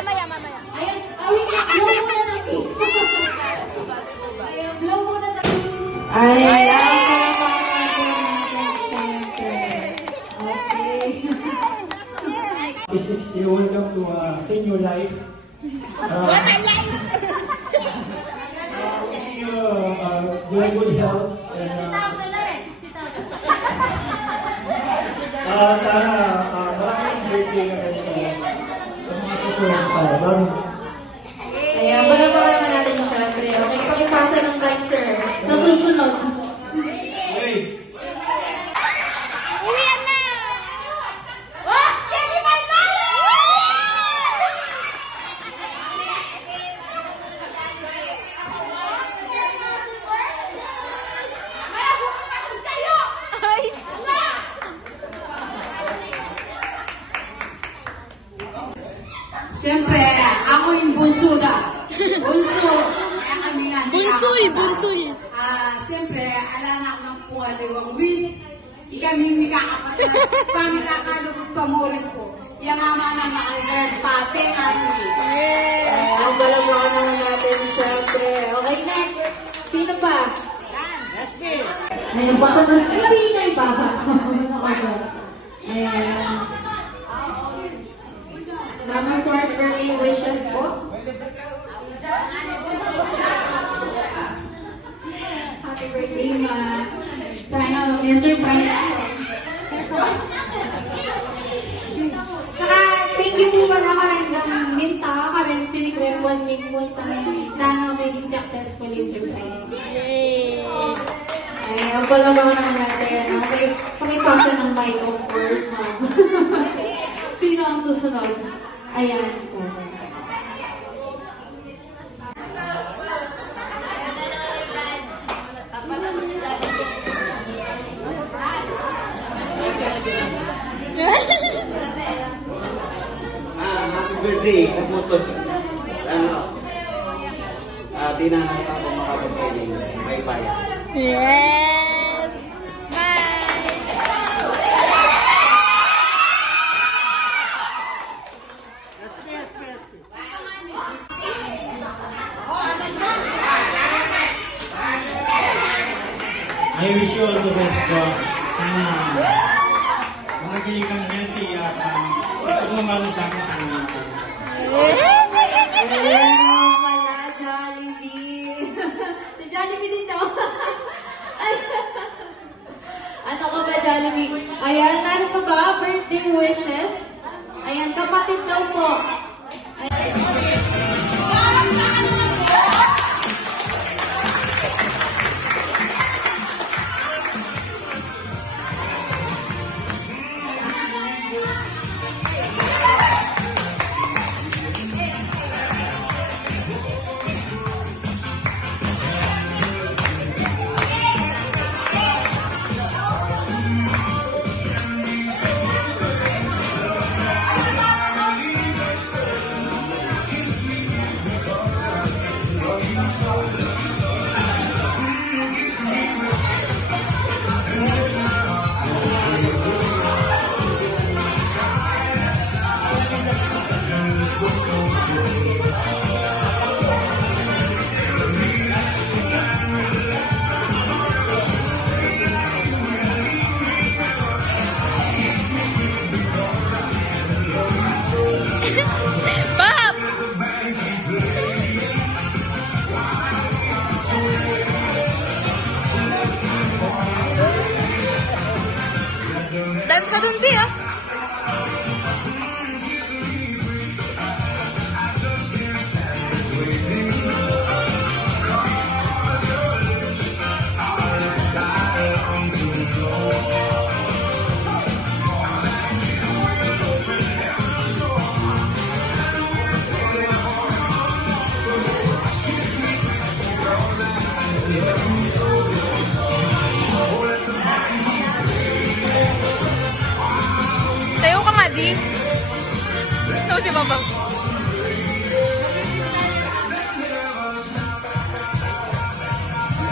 Mamaya, mamaya. Ayan, awit na, blow muna natin. Ayan, blow muna natin. Ayan, You welcome to senior life. What a life! Wishing you very good health. And, 60,000 na rin, 60,000. sana maraming birthday na rin sa mga susunod pa. Ayan, wala naman natin syempre. Okay, pakipasa ng mic, sir. Sa susunod. Hey! Uwian na! Oh! Kenny Maylaro! Ay! Siyempre, ako yung bunso na. Bunso. Kaya kami nga. Bunsoy! Siyempre, ala na ako ng puwaliwang wish. Kami mikakapatid. Pamikakalugod pamulit ko. Yung ama na nakagard pati kami. Yeah! Ang balabakan naman natin, siyempre. Okay, next. Sino pa? Ayun, baka nun. Hindi na ibaba. Ayan. Mama Force birthday wishes po. Happy birthday, Ma. Sana may surprise. Saka, thank you po pala hanggang minta ka rin sinigret 1 week po sana maging successful yung surprise. Yay! Ay, ang pala naman natin. Pakipasa ng mic, of course, ma'am. Sino ang susunod? Ayan. Happy birthday, kaputol. Di na ako makapagpwede. May bayan. Yes! Smile! I wish you all the best, bro. Sana makagili kang healthy at gusto mo marunong sa akin sa amin. Ayan, pala, Jollibee. Si Jollibee din daw. Ano ka ba, Jollibee? Ayan, ano ka ba? Birthday wishes? Ayan, kapatid daw po. Bob! Dance ka dun, Di, ah. Sayo ka nga, Di. Ito si Mama.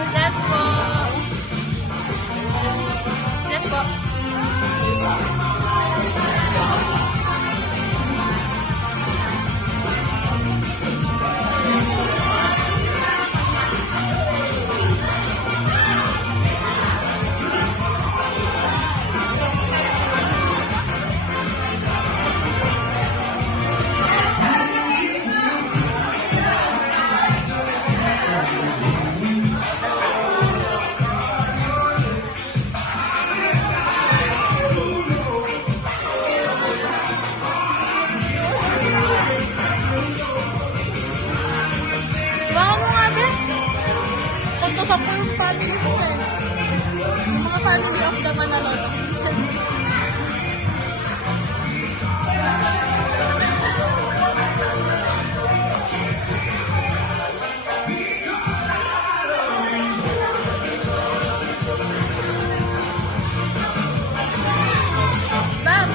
Yes po. Yes po. of the Manaloto. Ma'am!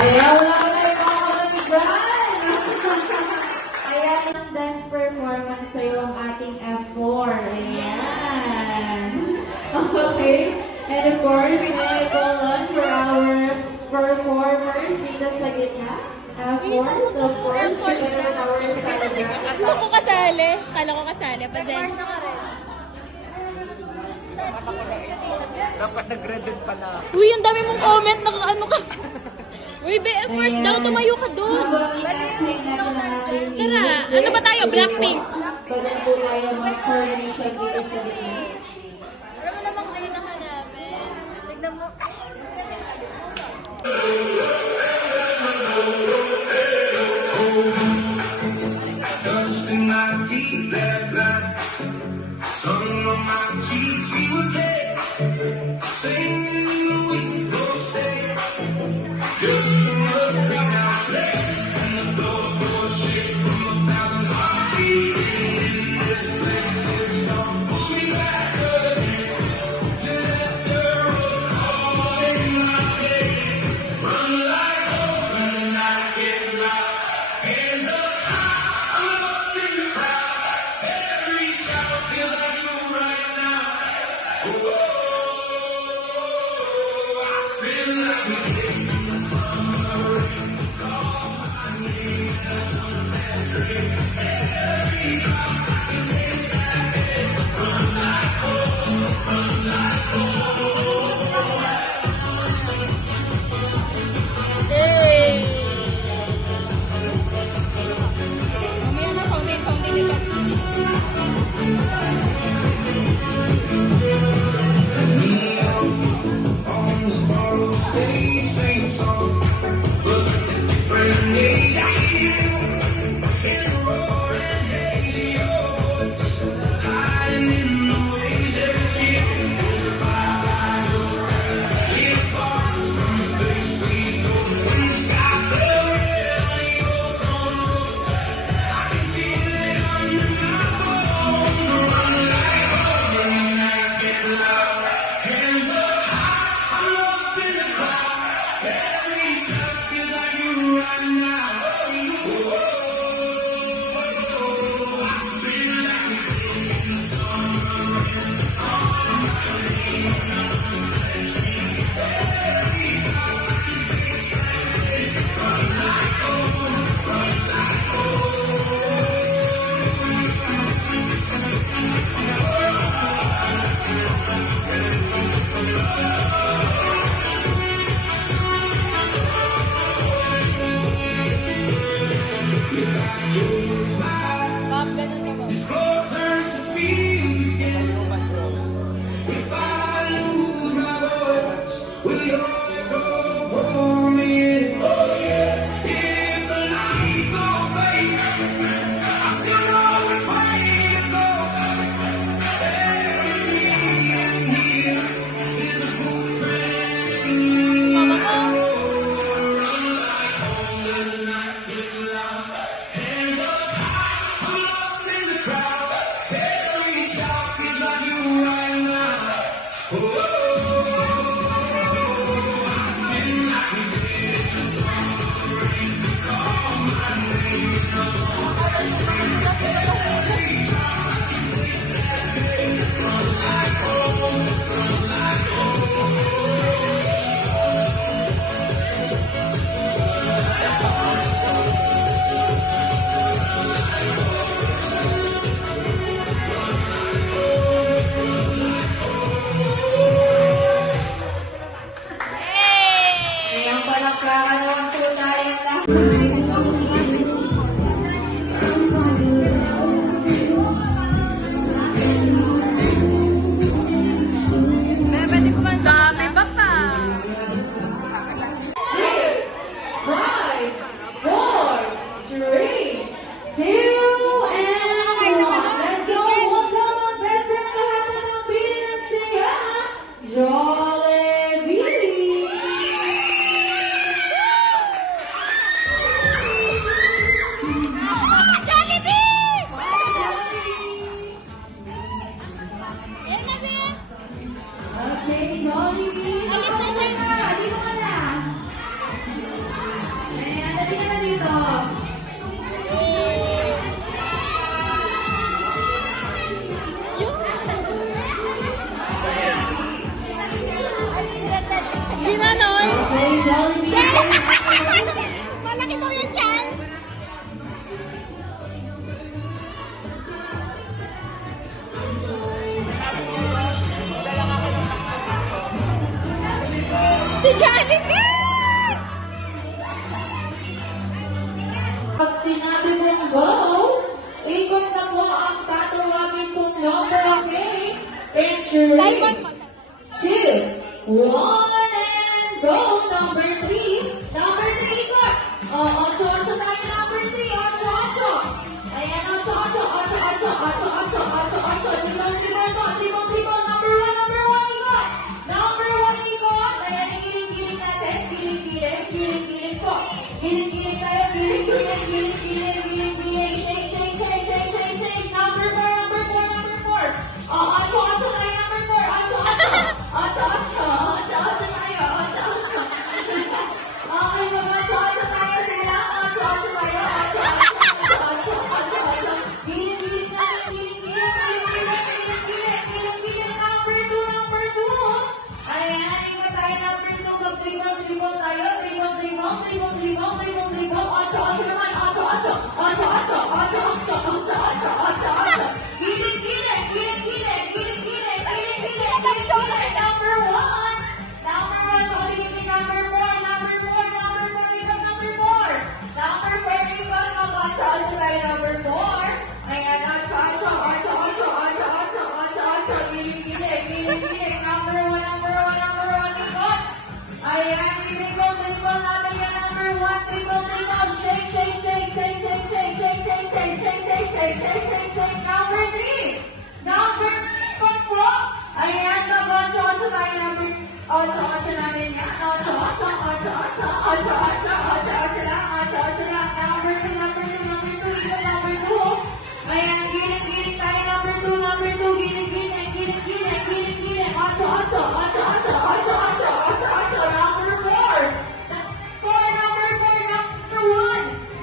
Ayan, wala ko na yung mga kapatigan. Ayan, ang dance performance sa'yo ang ating F4. Ayan. Okay. And of course, may call on for our performers dito sa gitna. F4. So of course, together with our celebrant. Ako kasali. Kala ko kasali. Pa din. Dapat nag-red din pala. Uy, ang dami mong comment. Naka-ano ka. Uy, BFers daw. Tumayo ka doon. Tara, ano ba tayo? Blackpink. Pwede po tayo mag-formation dito sa gitna. Alam mo namang kayo na namin. Tignan mo. Dust in my teeth last night. Sun on my cheeks, we were dead. Singing in the window stay. Just another thing I said. And the floorboards shake from a thousand heartbeats. In this place, it's all pull me back again. To that girl calling my name. Run like hope when the night gets loud. Hands up high, I'm lost in the crowd. Every shout feels like you right now. Whoa, I feel like we did the summer rain. Call my name as on that train. Every drop I can taste that pain. Run like hope, run like hope. Hey! Mamaya na, fountain diba? On the small stage, sing song. Friendly, I hear you in the roaring haze. Hiding in the waves that cheer. There's a fire, it falls from the place we go. When the sky fell red, we both on road. I can feel it under my bones. Run like hope when the night gets loud. Hands up high, I'm lost in the crowd. Every step feels like you right now. Whoa, I feel like we in the summer rain. Call my name, every time I can taste that pain. Run like hope, run like Ma'am, ganun na ba? floor turns to fields again. If I lose my voice, will you go pour me in? Oh yeah. If the lights all fade, I still know which way to go. Everything in here is a blueprint. Mama ko. Run like home when the night gets loud. Hands up high, I'm lost in the crowd. Si Jollibee! Pag sinabi kong go, ikot na po ang tatawagin kong number, okay? In 3, 2, 1, and go! Number 3. Number 3, ikot! Ocho tayo, number 3. Ocho. Ayan, ocho. Triple. Number 1, ikot! Number 1, ikot! Ayan, giling natin. Giling po. Giling tayo. Giling. Shake. Number 4. Ocho tayo, number 4. Ocho tayo. Okay, mag-ocho tayo sila. Ocho tayo. Giling number 2. Ayan, ikot tayo, number 2. Mag-triple tayo. Triple. Ocho naman. Ocho. Giling. Number 1. Only give me number 4. Number 4. Number 4. Mag-ocho tayo, number 4. Ayan, ocho. Giling. Number 1. Ikot. Ayan, triple natin yan, number 1. Triple. Shake. Number 3. Number 4 po. Ayan, mag-ocho tayo, number 8 natin yan. Ocho lang. Number 2. Ikot, number 2. Ayan, giling tayo, number 2. Giling. Ocho. Number 4. Number 1.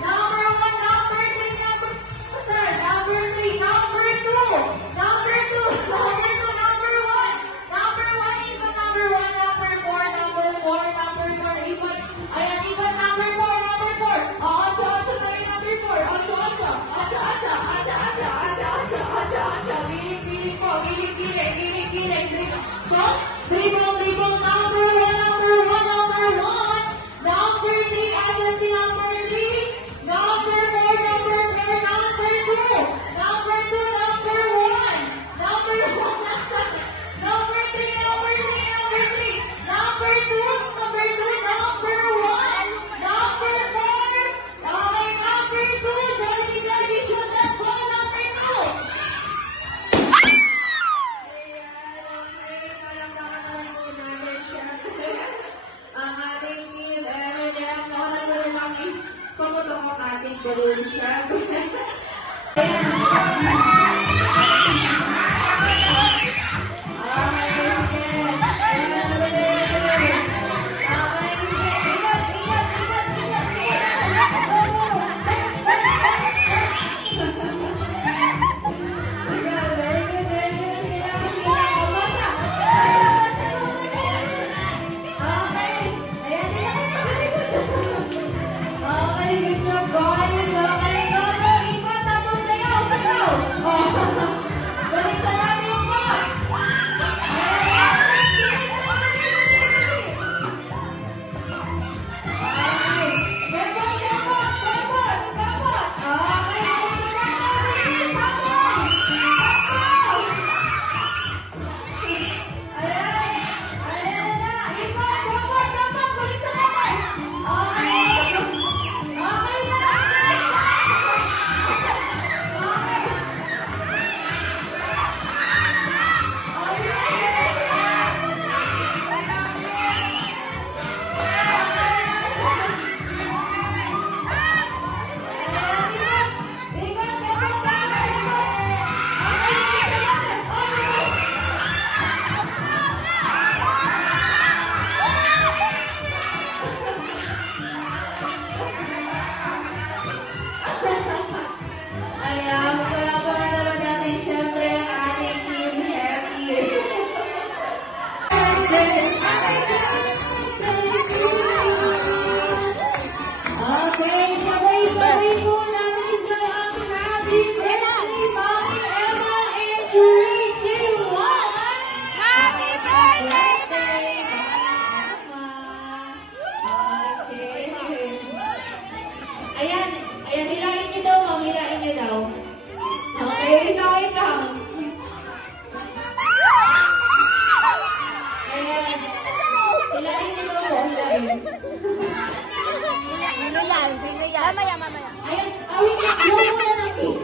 Mamaya, mamaya. Ayan, wait lang, blow muna ng cake.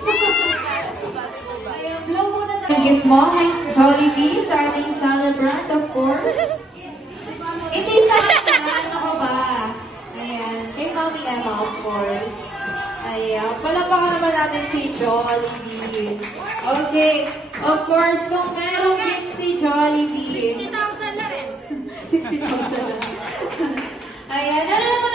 Ayan, blow muna ng gift mo kay Jollibee sa ating celebrant, of course. Hindi sa akin, ano ko ba? Ayan, kay Mami Emma, of course. Ayan, palapakan naman natin si Jollibee. Okay, of course, kung merong gift si Jollibee. 60,000 na rin. 60,000. Ayan, ano naman